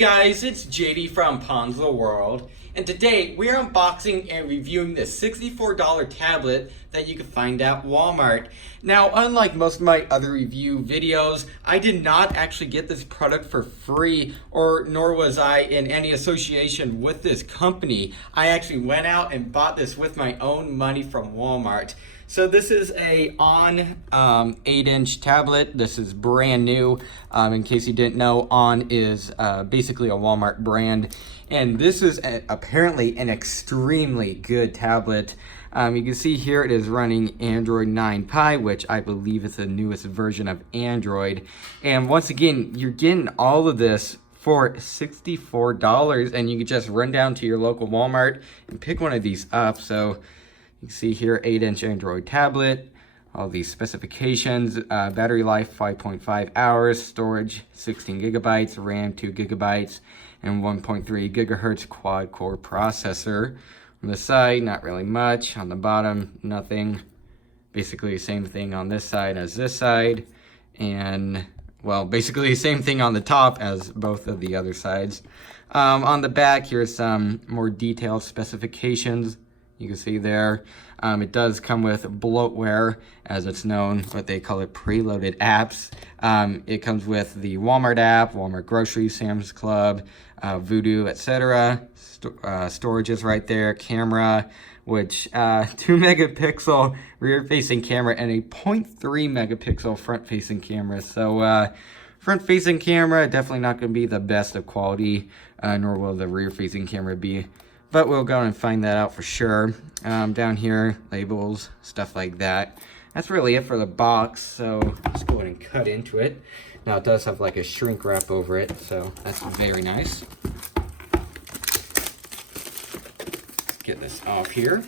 guys, it's JD from Pawns of the World, and today we are unboxing and reviewing this $64 tablet that you can find at Walmart. Now, unlike most of my other review videos, I did not actually get this product for free, nor was I in any association with this company. I actually went out and bought this with my own money from Walmart. So this is a Onn 8-inch tablet. This is brand new. In case you didn't know, Onn is basically a Walmart brand. And this is apparently an extremely good tablet. You can see here it is running Android 9 Pie, which I believe is the newest version of Android. And once again, you're getting all of this for $64, and you can just run down to your local Walmart and pick one of these up. So you can see here, 8-inch Android tablet, all these specifications, battery life 5.5 hours, storage 16 gigabytes, RAM 2 gigabytes, and 1.3 gigahertz quad core processor. On the side, not really much. On the bottom, nothing. Basically the same thing on this side as this side. And, well, basically the same thing on the top as both of the other sides. On the back, here's some more detailed specifications. You can see there, it does come with bloatware, as it's known, what they call it, preloaded apps. It comes with the Walmart app, Walmart Groceries, Sam's Club, Voodoo, etc. Storage is right there, camera, which 2 megapixel rear-facing camera and a 0.3 megapixel front-facing camera. So front-facing camera, definitely not going to be the best of quality, nor will the rear-facing camera be. But we'll go and find that out for sure. Down here, labels, stuff like that. That's really it for the box, so let's go ahead and cut into it. Now it does have like a shrink wrap over it, so that's very nice. Let's get this off here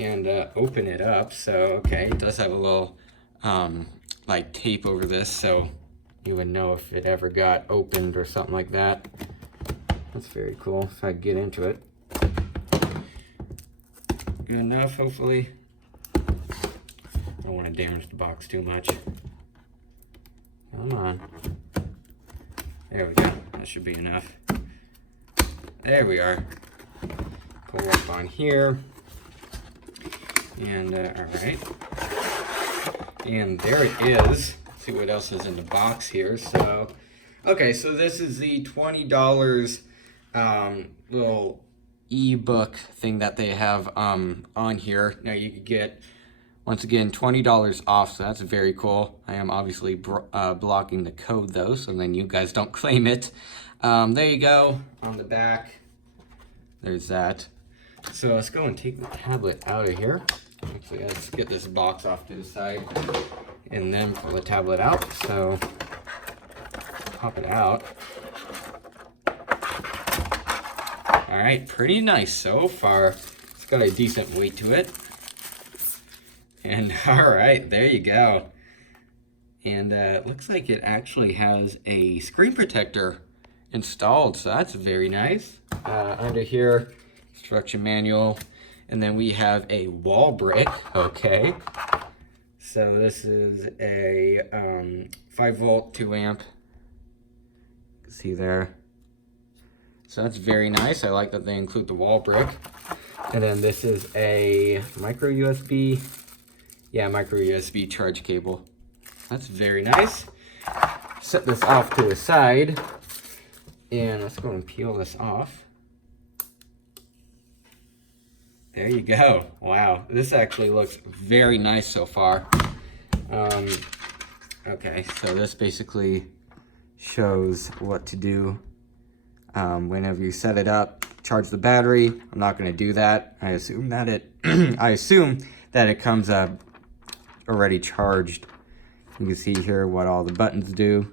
and open it up. So, okay, it does have a little like tape over this, so you would know if it ever got opened or something like that. That's very cool, if I get into it. Good enough, hopefully. I don't want to damage the box too much. Come on. There we go, that should be enough. There we are. Pull up on here. And, alright. And there it is. Let's see what else is in the box here. So, okay, so this is the $20 little ebook thing that they have on here. Now you could get, once again, $20 off, so that's very cool. I am obviously blocking the code though, so then you guys don't claim it. There you go. On the back, there's that. So let's go and take the tablet out of here. Actually, let's get this box off to the side and then pull the tablet out. So pop it out. All right, pretty nice so far. It's got a decent weight to it. And all right, there you go. And it looks like it actually has a screen protector installed, so that's very nice. Under here, instruction manual, and then we have a wall brick. Okay, so this is a 5-volt 2-amp. You can see there. So that's very nice. I like that they include the wall brick. And then this is a micro USB. Yeah, micro USB charge cable. That's very nice. Set this off to the side. And let's go and peel this off. There you go. Wow, this actually looks very nice so far. Okay, so this basically shows what to do whenever you set it up. Charge the battery. I'm not going to do that. I assume that it comes already charged. You can see here what all the buttons do.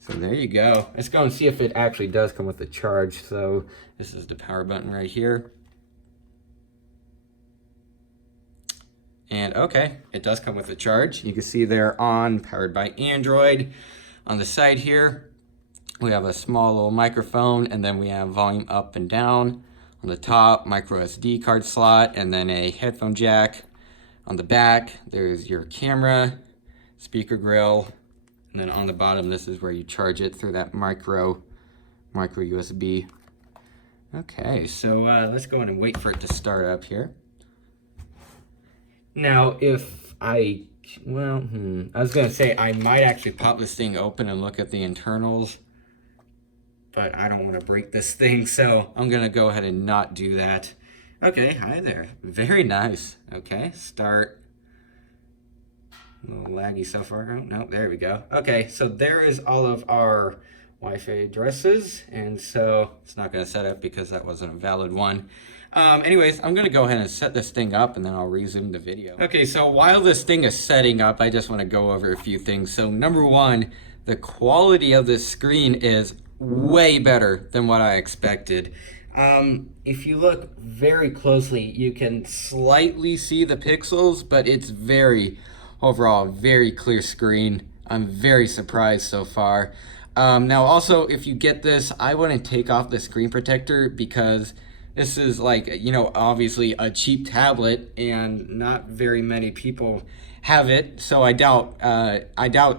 So there you go. Let's go and see if it actually does come with the charge. So this is the power button right here. And okay, it does come with a charge. You can see there on, powered by Android. On the side here, we have a small little microphone, and then we have volume up and down. On the top, micro SD card slot, and then a headphone jack. On the back, there's your camera, speaker grill, And then on the bottom, this is where you charge it through that micro USB. Okay, so let's go in and wait for it to start up here. Now, if I was gonna say I might actually pop this thing open and look at the internals, but I don't want to break this thing, so I'm gonna go ahead and not do that. Okay, hi there. Very nice. Okay, start. A little laggy so far. Oh, no, there we go. Okay, so there is all of our Wi-Fi addresses, and so it's not going to set up because that wasn't a valid one. Anyways, I'm going to go ahead and set this thing up, and then I'll resume the video. Okay, so while this thing is setting up, I just want to go over a few things. So number one, the quality of this screen is way better than what I expected. If you look very closely, you can slightly see the pixels, but it's overall, very clear screen. I'm very surprised so far. Now also, if you get this, I wouldn't take off the screen protector because this is like, you know, obviously a cheap tablet and not very many people have it. So I doubt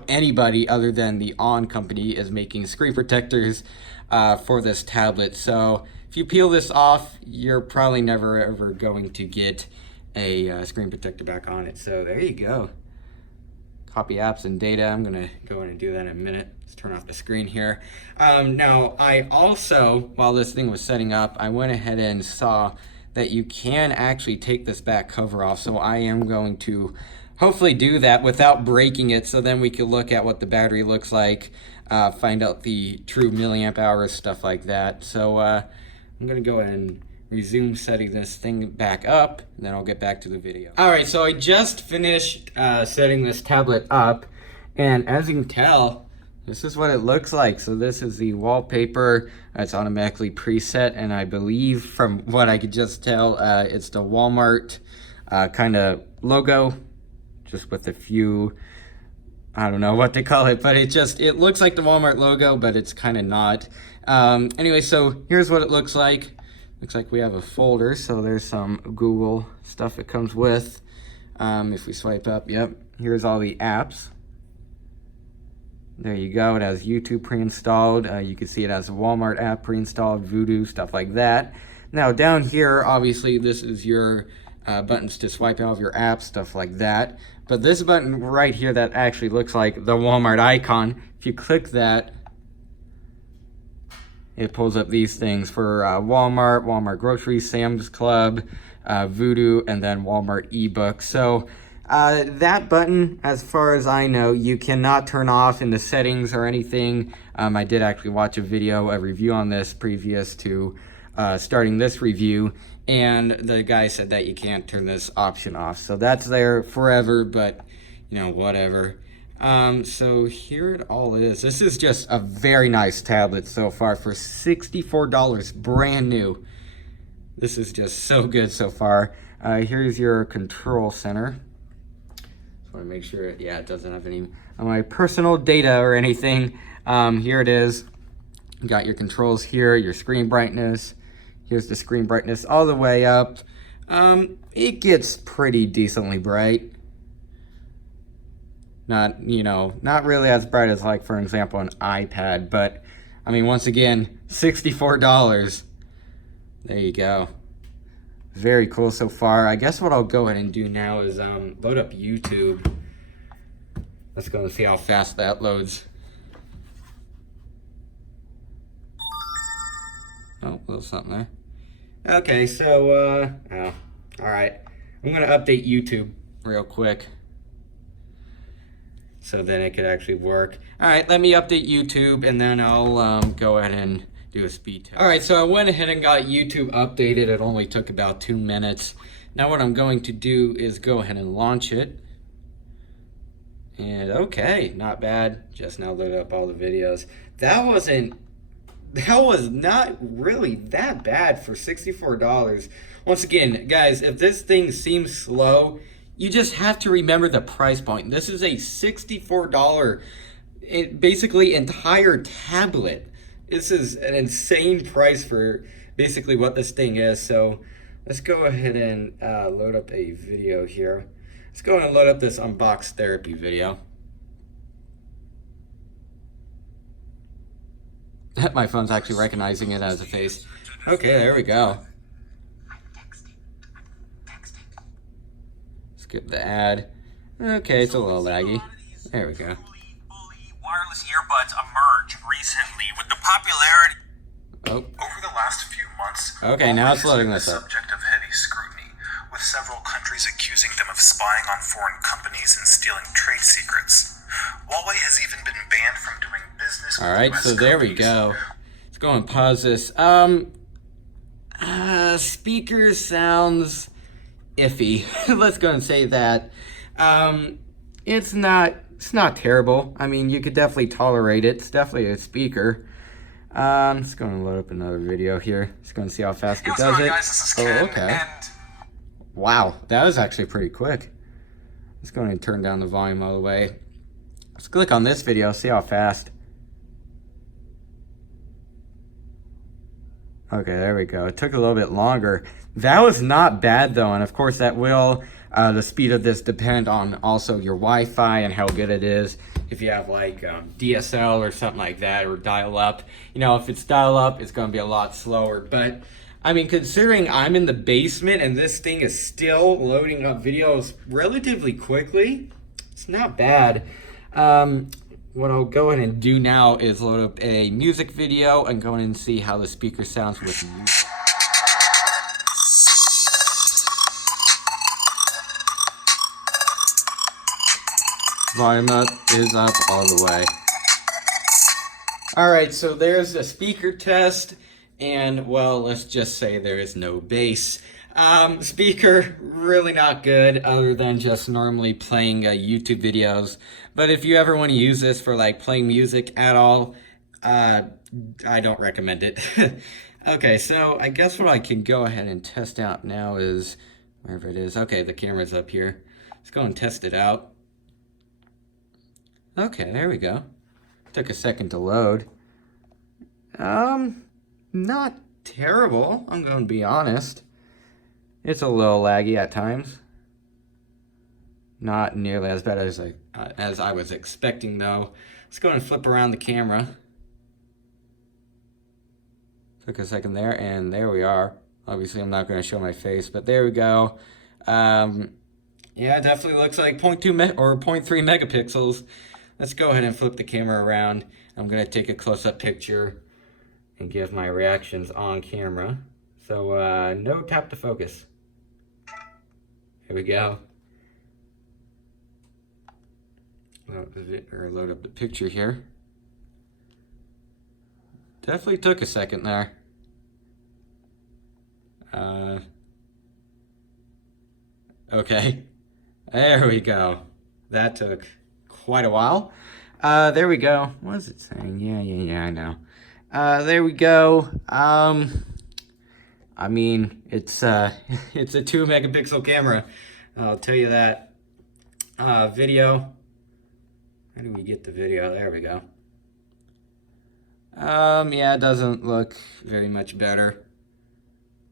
anybody other than the Onn company is making screen protectors for this tablet. So if you peel this off, you're probably never ever going to get a screen protector back on it. So there you go. Copy apps and data. I'm gonna go in and do that in a minute. Let's turn off the screen here. Now I also, while this thing was setting up, I went ahead and saw that you can actually take this back cover off. So I am going to hopefully do that without breaking it, so then we can look at what the battery looks like, find out the true milliamp hours, stuff like that. So I'm gonna go ahead and resume setting this thing back up, and then I'll get back to the video. All right, so I just finished setting this tablet up, and as you can tell, this is what it looks like. So this is the wallpaper. It's automatically preset, and I believe from what I could just tell, it's the Walmart kind of logo, just with a few, I don't know what to call it, but it looks like the Walmart logo, but it's kind of not. Anyway, so here's what it looks like. Looks like we have a folder, so there's some Google stuff it comes with. If we swipe up, yep, here's all the apps. There you go, it has YouTube pre-installed. You can see it has a Walmart app pre-installed, Voodoo, stuff like that. Now down here, obviously this is your buttons to swipe out of your apps, stuff like that. But this button right here that actually looks like the Walmart icon, if you click that, it pulls up these things for Walmart, Walmart Groceries, Sam's Club, Voodoo, and then Walmart eBooks. So that button, as far as I know, you cannot turn off in the settings or anything. I did actually watch a review on this previous to starting this review, and the guy said that you can't turn this option off. So that's there forever, but you know, whatever. So here it all is. This is just a very nice tablet so far for $64, brand new. This is just so good so far. Here's your control center. Just want to make sure, yeah, it doesn't have any of my personal data or anything. Here it is. You got your controls here, your screen brightness. Here's the screen brightness all the way up. It gets pretty decently bright. Not, you know, not really as bright as, like, for example, an iPad, but I mean, once again, $64. There you go. Very cool so far. I guess what I'll go ahead and do now is load up YouTube. Let's go and see how fast that loads. Oh, a little something there. Okay, so, all right. I'm gonna update YouTube real quick, so then it could actually work. All right, let me update YouTube, and then I'll go ahead and do a speed test. All right, so I went ahead and got YouTube updated. It only took about 2 minutes. Now what I'm going to do is go ahead and launch it. And okay, not bad. Just now loaded up all the videos. That was not really that bad for $64. Once again, guys, if this thing seems slow, you just have to remember the price point. This is a $64 basically entire tablet. This is an insane price for basically what this thing is. So let's go ahead and load up a video here. Let's go ahead and load up this unbox therapy video. My phone's actually recognizing it as a face. Okay, there we go. Skip the ad. Okay, it's a little laggy. There we go. Wireless earbuds emerged recently with the popularity. Oh. Over the last few months, Okay, now it's loading this up. Subject of heavy scrutiny, with several countries accusing them of spying on foreign companies and stealing trade secrets. Huawei has even been banned from doing business with Alright, US so there we companies. go. Let's go and pause this. Speaker sounds iffy. Let's go and say that. It's not terrible. I mean, you could definitely tolerate it. It's definitely a speaker. Let's go and load up another video here. Let's go and see how fast it does it. Oh, okay. Wow, that was actually pretty quick. Let's go and turn down the volume all the way. Let's click on this video, see how fast. Okay, there we go. It took a little bit longer. That was not bad though, and of course that will, the speed of this depend on also your Wi-Fi and how good it is. If you have like DSL or something like that, or dial-up. You know, if it's dial-up, it's going to be a lot slower. But, I mean, considering I'm in the basement and this thing is still loading up videos relatively quickly, it's not bad. What I'll go ahead and do now is load up a music video and go in and see how the speaker sounds with music. Volume up is up all the way. Alright, so there's a speaker test, and well, let's just say there is no bass. Speaker, really not good, other than just normally playing YouTube videos. But if you ever want to use this for like playing music at all, I don't recommend it. Okay, so I guess what I can go ahead and test out now is, wherever it is, okay, the camera's up here. Let's go and test it out. Okay, there we go. Took a second to load. Not terrible, I'm going to be honest. It's a little laggy at times. Not nearly as bad as I was expecting though. Let's go and flip around the camera. Took a second there, and there we are. Obviously I'm not going to show my face, but there we go. Yeah, it definitely looks like 0.2 or 0.3 megapixels. Let's go ahead and flip the camera around. I'm going to take a close-up picture and give my reactions on camera. So, no tap to focus. Here we go. Load up the picture here. Definitely took a second there. Okay. There we go. That took quite a while. There we go. What is it saying? Yeah, I know. There we go. I mean, it's it's a 2 megapixel camera. I'll tell you that. Video. How do we get the video? There we go. Yeah, it doesn't look very much better.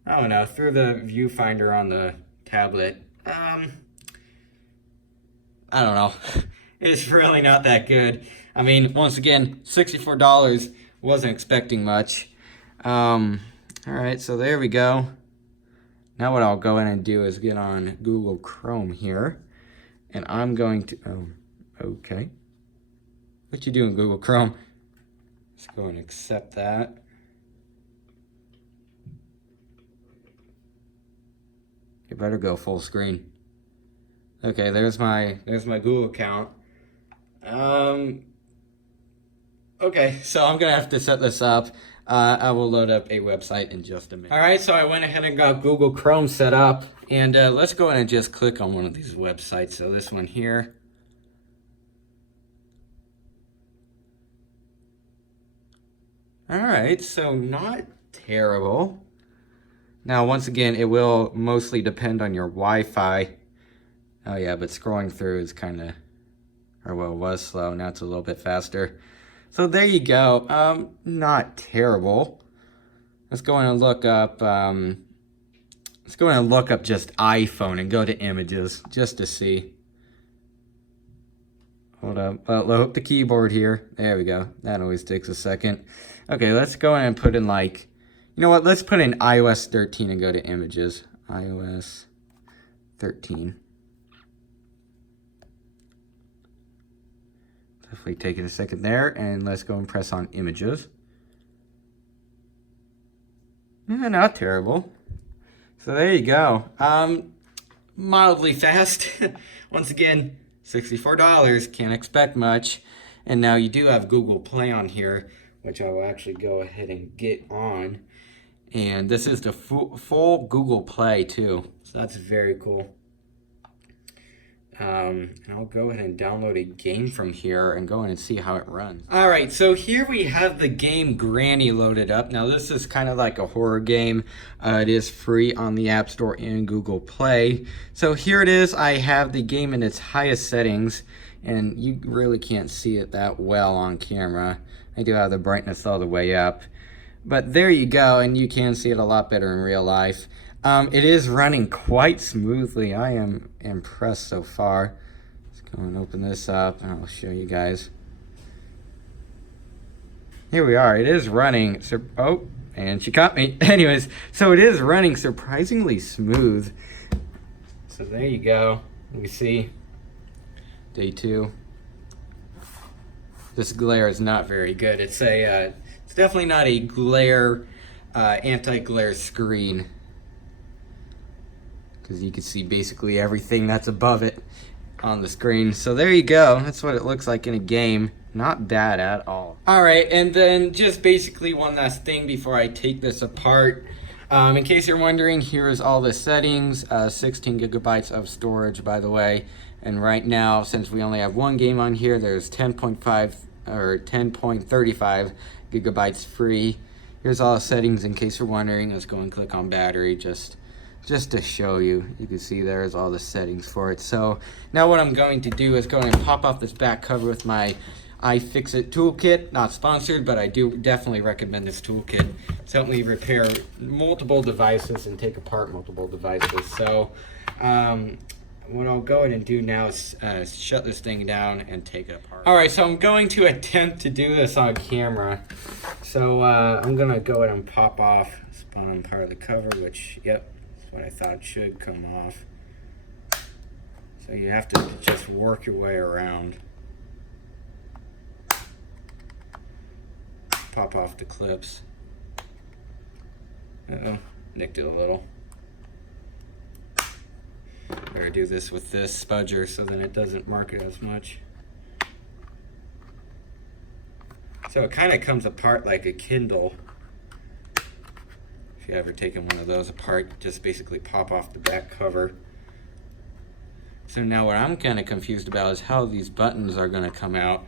I don't know, through the viewfinder on the tablet, I don't know. It's really not that good. I mean, once again, $64, wasn't expecting much. Alright, so there we go. Now what I'll go in and do is get on Google Chrome here. And I'm going to, okay. What you doing, Google Chrome? Let's go and accept that. You better go full screen. Okay, there's my Google account. Okay, so I'm gonna have to set this up. I will load up a website in just a minute. Alright, so I went ahead and got Google Chrome set up. And let's go ahead and just click on one of these websites. So this one here. Alright, so not terrible. Now, once again, it will mostly depend on your Wi-Fi. Oh yeah, but scrolling through is kind of, or well, it was slow. Now it's a little bit faster. So there you go. Not terrible. Let's go in and look up, let's go in and look up just iPhone and go to images just to see. Hold up. Load up the keyboard here. There we go. That always takes a second. Okay, let's go in and put in like, you know what? Let's put in iOS 13 and go to images. iOS 13. Definitely taking a second there, and let's go and press on images. Yeah, not terrible. So there you go. Mildly fast. Once again, $64. Can't expect much. And now you do have Google Play on here, which I will actually go ahead and get on. And this is the full Google Play too. So that's very cool. And I'll go ahead and download a game from here and go in and see how it runs. Alright, so here we have the game Granny loaded up. Now this is kind of like a horror game. It is free on the App Store and Google Play. So here it is. I have the game in its highest settings, and you really can't see it that well on camera. I do have the brightness all the way up. But there you go, and you can see it a lot better in real life. It is running quite smoothly. I am impressed so far. Let's go and open this up and I'll show you guys. Here we are. It is running. Oh, and she caught me. Anyways, so it is running surprisingly smooth. So there you go. Let me see. Day 2. This glare is not very good. It's definitely not a glare, anti-glare screen, because you can see basically everything that's above it on the screen. So there you go. That's what it looks like in a game. Not bad at all. Alright, and then just basically one last thing before I take this apart. In case you're wondering, here's all the settings. 16 gigabytes of storage, by the way. And right now, since we only have one game on here, there's 10.5 or 10.35 gigabytes free. Here's all the settings in case you're wondering. Let's go and click on battery just to show you. You can see there's all the settings for it. So now what I'm going to do is go and pop off this back cover with my iFixit toolkit. Not sponsored, but I do definitely recommend this toolkit. It's helped me repair multiple devices and take apart multiple devices. So what I'll go ahead and do now is shut this thing down and take it apart. Alright, so I'm going to attempt to do this on camera. So I'm going to go ahead and pop off this bottom part of the cover, which, yep, that's what I thought should come off. So you have to just work your way around. Pop off the clips. Uh-oh, nicked it a little. Better do this with this spudger so then it doesn't mark it as much. So it kind of comes apart like a Kindle. If you ever taken one of those apart, just basically pop off the back cover. So now what I'm kind of confused about is how these buttons are going to come out.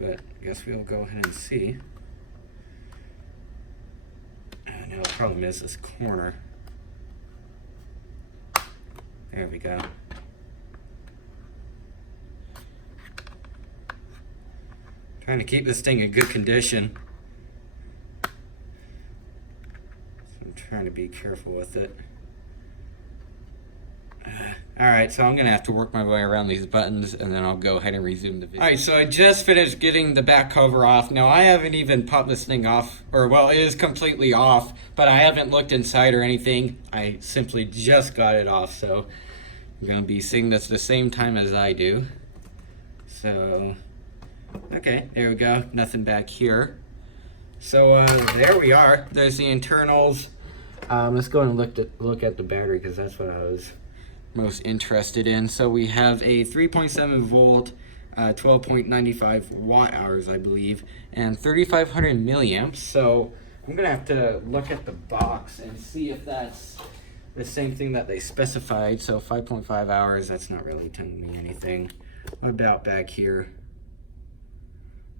But I guess we'll go ahead and see. And I'll probably miss this corner. There we go. Trying to keep this thing in good condition. So I'm trying to be careful with it. Alright, so I'm going to have to work my way around these buttons and then I'll go ahead and resume the video. Alright, so I just finished getting the back cover off. Now I haven't even popped this thing off, or well, it is completely off, but I haven't looked inside or anything. I simply just got it off, so you're going to be seeing this the same time as I do. So, okay, there we go. Nothing back here. So there we are. There's the internals. Let's go and look at the battery because that's what I was most interested in. So we have a 3.7 volt, 12.95 watt hours, I believe, and 3,500 milliamps. So I'm gonna have to look at the box and see if that's the same thing that they specified. So 5.5 hours, that's not really telling me anything. What about back here?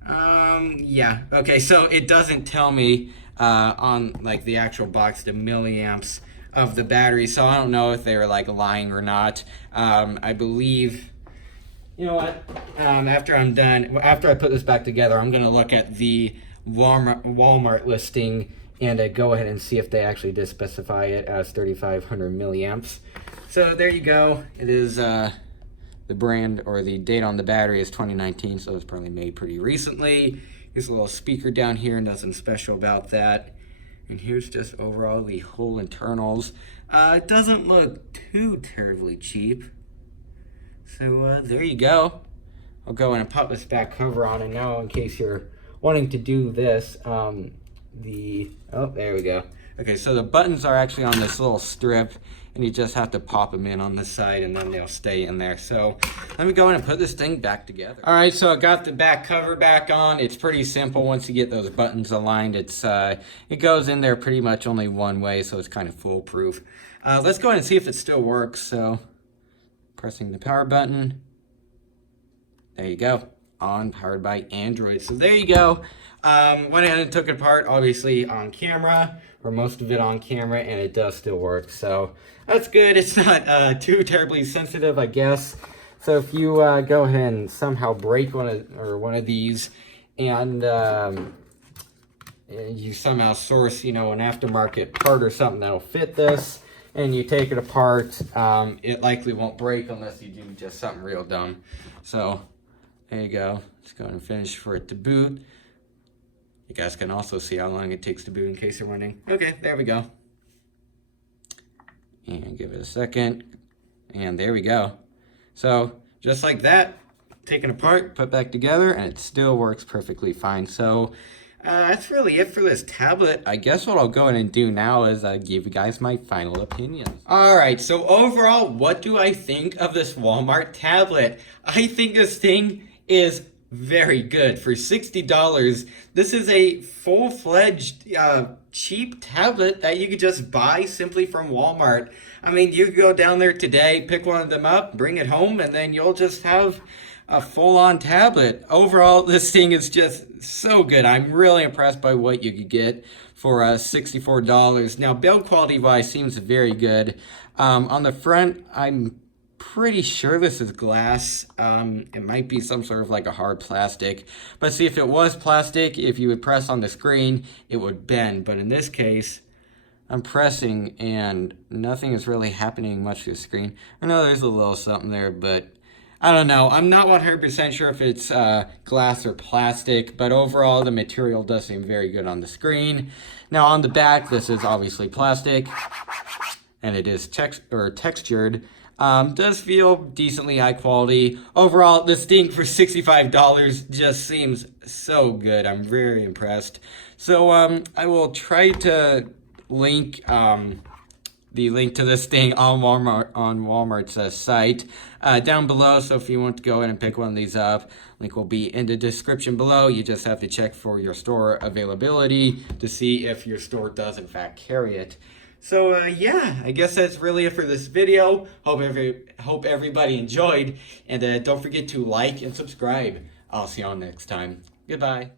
Yeah, okay, so it doesn't tell me on like the actual box the milliamps of the battery, so I don't know if they were like lying or not. I believe, you know what, after I'm done, after I put this back together, I'm gonna look at the Walmart listing and go ahead and see if they actually did specify it as 3,500 milliamps. So there you go. It is the the brand or the date on the battery is 2019, so it's probably made pretty recently. Here's a little speaker down here, nothing special about that. And here's just overall the whole internals. It doesn't look too terribly cheap. So there you go. I'll go in and pop this back cover on, and now in case you're wanting to do this, oh, there we go. Okay, so the buttons are actually on this little strip, and you just have to pop them in on the side, and then they'll stay in there. So let me go in and put this thing back together. All right, so I got the back cover back on. It's pretty simple once you get those buttons aligned. It goes in there pretty much only one way, so it's kind of foolproof. Let's go ahead and see if it still works. So pressing the power button. There you go. On, powered by Android. So there you go. Went ahead and took it apart, obviously on camera, or most of it on camera, and it does still work. So that's good. It's not too terribly sensitive, I guess. So if you go ahead and somehow break one of these, and you somehow source, an aftermarket part or something that'll fit this, and you take it apart, it likely won't break unless you do just something real dumb. So there you go. Let's go ahead and finish for it to boot. You guys can also see how long it takes to boot in case you're wondering. Okay, there we go. And give it a second. And there we go. So just like that, taken apart, put back together, and it still works perfectly fine. So that's really it for this tablet. I guess what I'll go in and do now is give you guys my final opinions. Alright, so overall, what do I think of this Walmart tablet? I think this thing is very good. For $60, this is a full-fledged cheap tablet that you could just buy simply from Walmart. I mean, you could go down there today, pick one of them up, bring it home, and then you'll just have a full-on tablet. Overall, this thing is just so good. I'm really impressed by what you could get for $64. Now, build quality-wise seems very good. On the front, I'm pretty sure this is glass. It might be some sort of like a hard plastic. But see, if it was plastic, if you would press on the screen, it would bend. But in this case, I'm pressing and nothing is really happening much to the screen. I know there's a little something there, but I don't know. I'm not 100% sure if it's glass or plastic, but overall the material does seem very good on the screen. Now on the back, this is obviously plastic, and it is textured. Does feel decently high quality. Overall, this thing for $65 just seems so good. I'm very impressed. So I will try to link the link to this thing on Walmart's site down below. So if you want to go ahead and pick one of these up, link will be in the description below. You just have to check for your store availability to see if your store does in fact carry it. So yeah, I guess that's really it for this video. Hope everybody enjoyed, and don't forget to like and subscribe. I'll see y'all next time. Goodbye.